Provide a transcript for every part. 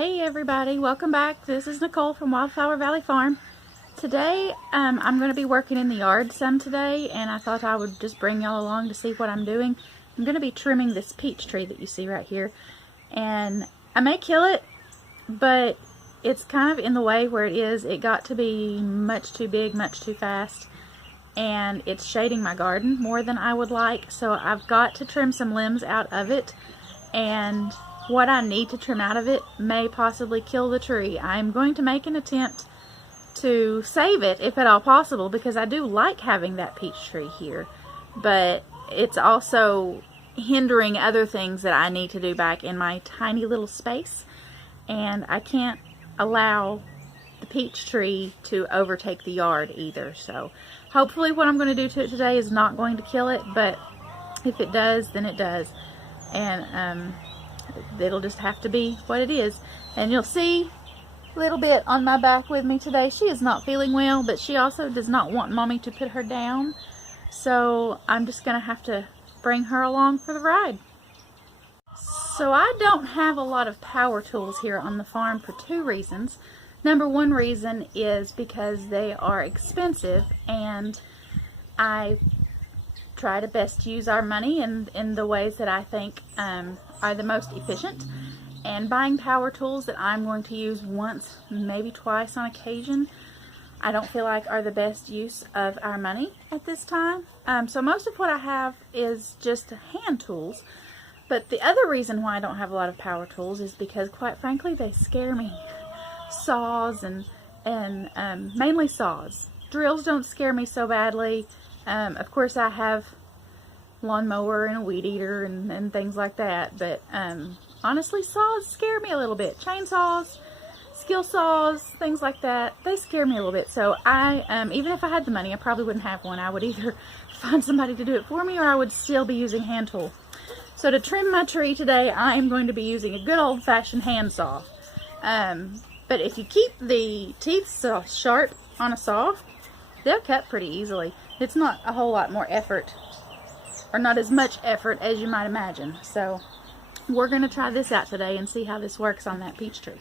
Hey everybody, welcome back. This is Nicole from Wildflower Valley Farm. Today I'm going to be working in the yard some today, and I thought I would just bring y'all along to see what I'm doing. I'm going to be trimming this peach tree that you see right here, and I may kill it, but it's kind of in the way where it is. It got to be much too big, much too fast, and it's shading my garden more than I would like, so I've got to trim some limbs out of it, and what I need to trim out of it may possibly kill the tree. I'm going to make an attempt to save it if at all possible, because I do like having that peach tree here, but it's also hindering other things that I need to do back in my tiny little space, and I can't allow the peach tree to overtake the yard either. So hopefully what I'm going to do to it today is not going to kill it, but if it does, then it does, and it'll just have to be what it is. And you'll see a little bit on my back with me today. She is not feeling well, but she also does not want mommy to put her down, so I'm just gonna have to bring her along for the ride. So I don't have a lot of power tools here on the farm for two reasons. Number one reason is because they are expensive, and I try to best use our money in the ways that I think are the most efficient, and buying power tools that I'm going to use once, maybe twice on occasion, I don't feel like are the best use of our money at this time. So most of what I have is just hand tools, but the other reason why I don't have a lot of power tools is because, quite frankly, they scare me. Saws and mainly saws. Drills don't scare me so badly. Of course I have lawnmower and a weed eater and things like that, but honestly, saws scare me a little bit. Chainsaws, skill saws, things like that, they scare me a little bit. So I even if I had the money, I probably wouldn't have one. I would either find somebody to do it for me, or I would still be using hand tool. So to trim my tree today, I am going to be using a good old-fashioned hand saw. But if you keep the teeth so sharp on a saw, they'll cut pretty easily. It's not a whole lot more effort, or not as much effort as you might imagine. So we're going to try this out today and see how this works on that peach tree.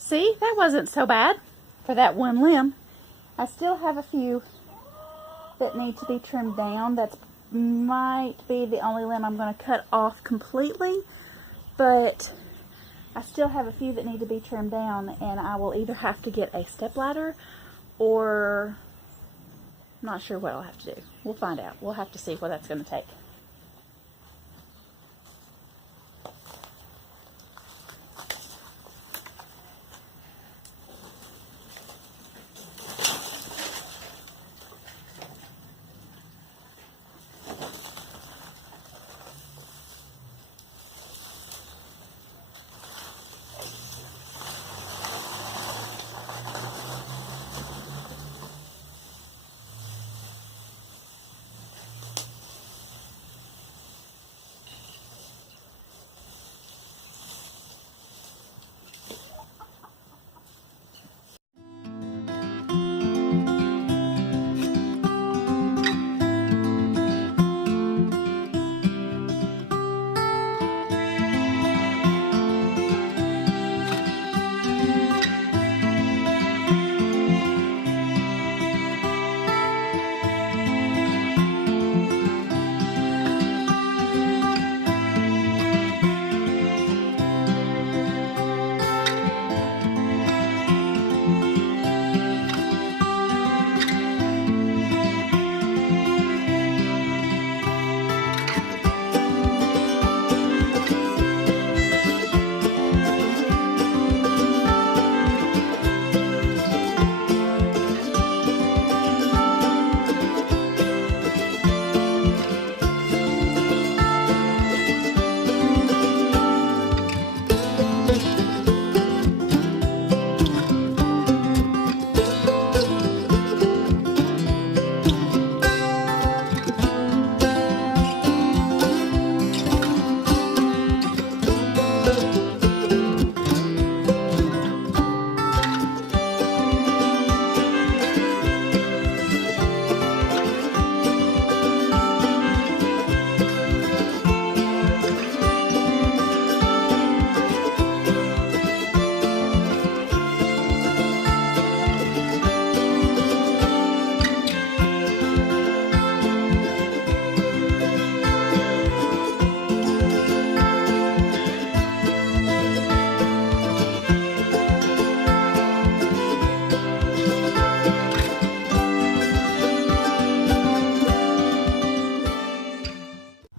See, that wasn't so bad for that one limb. I still have a few that need to be trimmed down. That might be the only limb I'm going to cut off completely, but I still have a few that need to be trimmed down, and I will either have to get a step ladder or I'm not sure what I'll have to do. We'll find out. We'll have to see what that's going to take.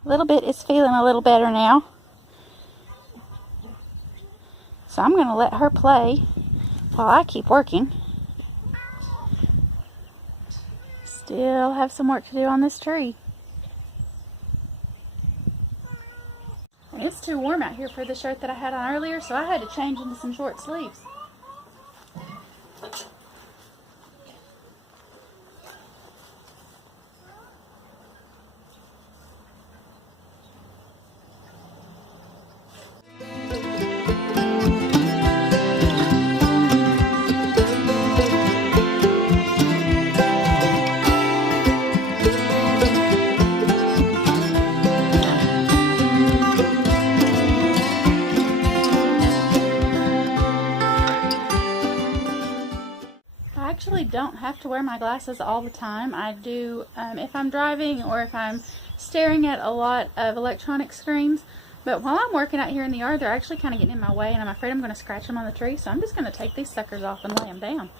A little bit is feeling a little better now. So I'm going to let her play while I keep working. Still have some work to do on this tree. And it's too warm out here for the shirt that I had on earlier, so I had to change into some short sleeves. Don't have to wear my glasses all the time. I do if I'm driving or if I'm staring at a lot of electronic screens, but while I'm working out here in the yard, they're actually kind of getting in my way, and I'm afraid I'm going to scratch them on the tree, so I'm just going to take these suckers off and lay them down.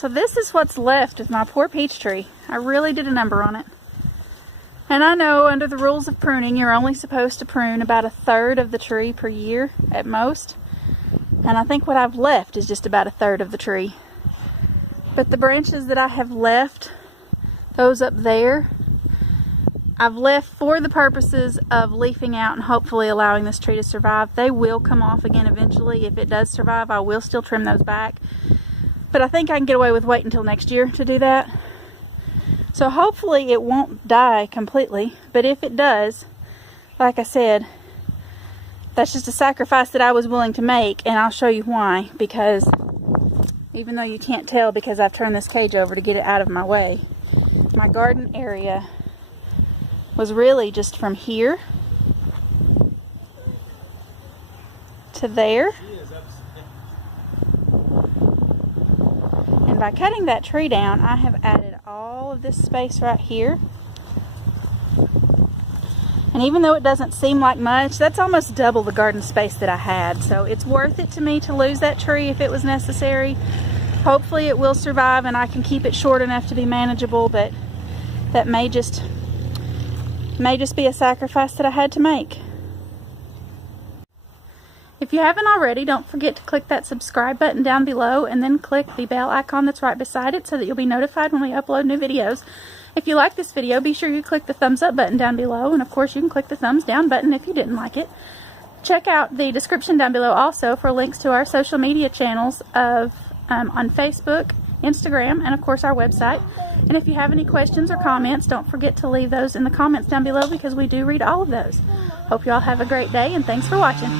So this is what's left of my poor peach tree. I really did a number on it. And I know under the rules of pruning, you're only supposed to prune about 1/3 of the tree per year at most. And I think what I've left is just about 1/3 of the tree. But the branches that I have left, those up there, I've left for the purposes of leafing out and hopefully allowing this tree to survive. They will come off again eventually. If it does survive, I will still trim those back. But I think I can get away with waiting until next year to do that. So hopefully it won't die completely. But if it does, like I said, that's just a sacrifice that I was willing to make, and I'll show you why. Because even though you can't tell because I've turned this cage over to get it out of my way, my garden area was really just from here to there. And by cutting that tree down, I have added all of this space right here. And even though it doesn't seem like much, that's almost double the garden space that I had. So it's worth it to me to lose that tree if it was necessary. Hopefully it will survive and I can keep it short enough to be manageable, but that may just be a sacrifice that I had to make. If you haven't already, don't forget to click that subscribe button down below and then click the bell icon that's right beside it so that you'll be notified when we upload new videos. If you like this video, be sure you click the thumbs up button down below, and of course you can click the thumbs down button if you didn't like it. Check out the description down below also for links to our social media channels on Facebook, Instagram, and of course our website. And if you have any questions or comments, don't forget to leave those in the comments down below because we do read all of those. Hope you all have a great day, and thanks for watching.